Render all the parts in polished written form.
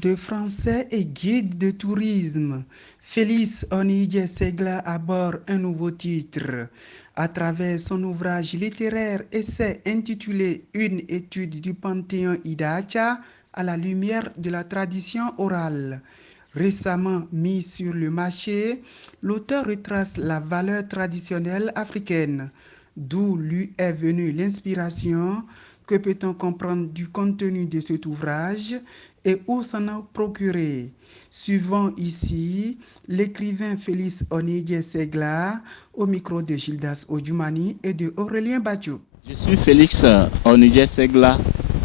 de français et guide de tourisme. Félix Onidje-Segla aborde un nouveau titre. À travers son ouvrage littéraire essai intitulé Une étude du panthéon Idacha à la lumière de la tradition orale. Récemment mis sur le marché, l'auteur retrace la valeur traditionnelle africaine, d'où lui est venue l'inspiration. Que peut-on comprendre du contenu de cet ouvrage et où s'en procurer? Suivons ici l'écrivain Félix Onidje-Segla au micro de Gildas Odjumani et de Aurélien Badiou. Je suis Félix Onidje-Segla,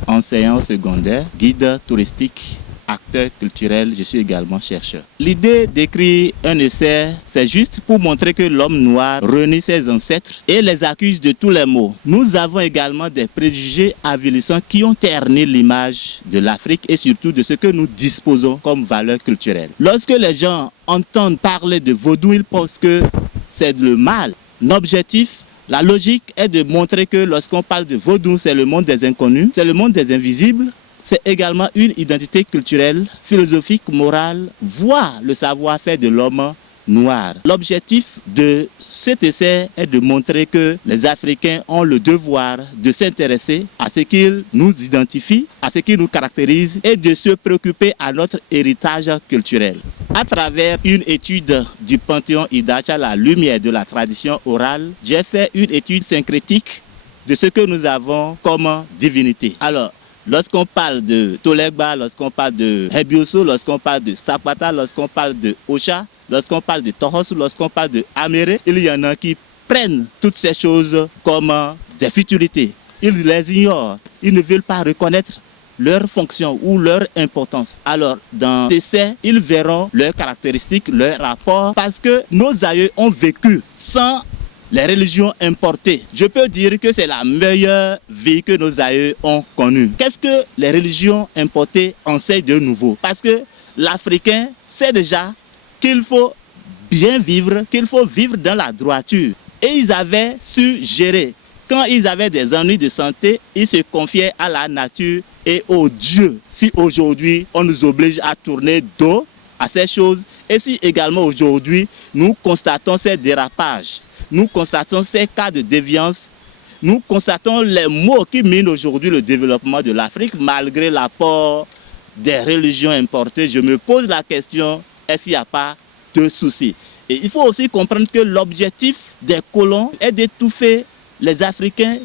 enseignant secondaire, guide touristique, acteur culturel, je suis également chercheur. L'idée d'écrire un essai, c'est juste pour montrer que l'homme noir renie ses ancêtres et les accuse de tous les maux. Nous avons également des préjugés avilissants qui ont terni l'image de l'Afrique et surtout de ce que nous disposons comme valeur culturelle. Lorsque les gens entendent parler de vaudou, ils pensent que c'est le mal. L'objectif, la logique est de montrer que lorsqu'on parle de vaudou, c'est le monde des inconnus, c'est le monde des invisibles. C'est également une identité culturelle, philosophique, morale, voire le savoir-faire de l'homme noir. L'objectif de cet essai est de montrer que les Africains ont le devoir de s'intéresser à ce qu'ils nous identifient, à ce qui nous caractérise et de se préoccuper à notre héritage culturel. À travers une étude du panthéon Idacha à la lumière de la tradition orale, j'ai fait une étude syncrétique de ce que nous avons comme divinité. Alors, lorsqu'on parle de Tolegba, lorsqu'on parle de Hebioso, lorsqu'on parle de Sakwata, lorsqu'on parle de Ocha, lorsqu'on parle de Toros, lorsqu'on parle de Améré, il y en a qui prennent toutes ces choses comme des futurités. Ils les ignorent, ils ne veulent pas reconnaître leur fonction ou leur importance. Alors, dans l'essai, ils verront leurs caractéristiques, leurs rapports, parce que nos aïeux ont vécu sans les religions importées. Je peux dire que c'est la meilleure vie que nos aïeux ont connue. Qu'est-ce que les religions importées enseignent de nouveau? Parce que l'Africain sait déjà qu'il faut bien vivre, qu'il faut vivre dans la droiture. Et ils avaient su gérer. Quand ils avaient des ennuis de santé, ils se confiaient à la nature et aux dieux. Si aujourd'hui, on nous oblige à tourner dos à ces choses, et si également aujourd'hui, nous constatons ces dérapages, nous constatons ces cas de déviance, nous constatons les maux qui minent aujourd'hui le développement de l'Afrique malgré l'apport des religions importées. Je me pose la question, est-ce qu'il n'y a pas de soucis? Et il faut aussi comprendre que l'objectif des colons est d'étouffer les Africains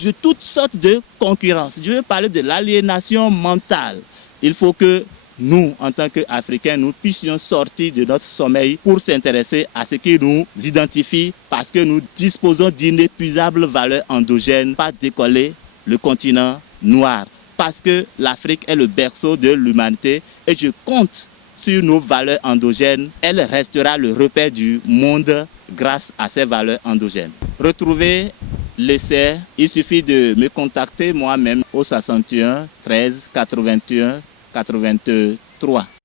de toutes sortes de concurrences. Je veux parler de l'aliénation mentale. Il faut que nous, en tant qu'Africains, nous puissions sortir de notre sommeil pour s'intéresser à ce qui nous identifie parce que nous disposons d'inépuisables valeurs endogènes, pas décoller le continent noir. Parce que l'Afrique est le berceau de l'humanité et je compte sur nos valeurs endogènes. Elle restera le repère du monde grâce à ces valeurs endogènes. Retrouvez l'essai, il suffit de me contacter moi-même au 61 13 81 83.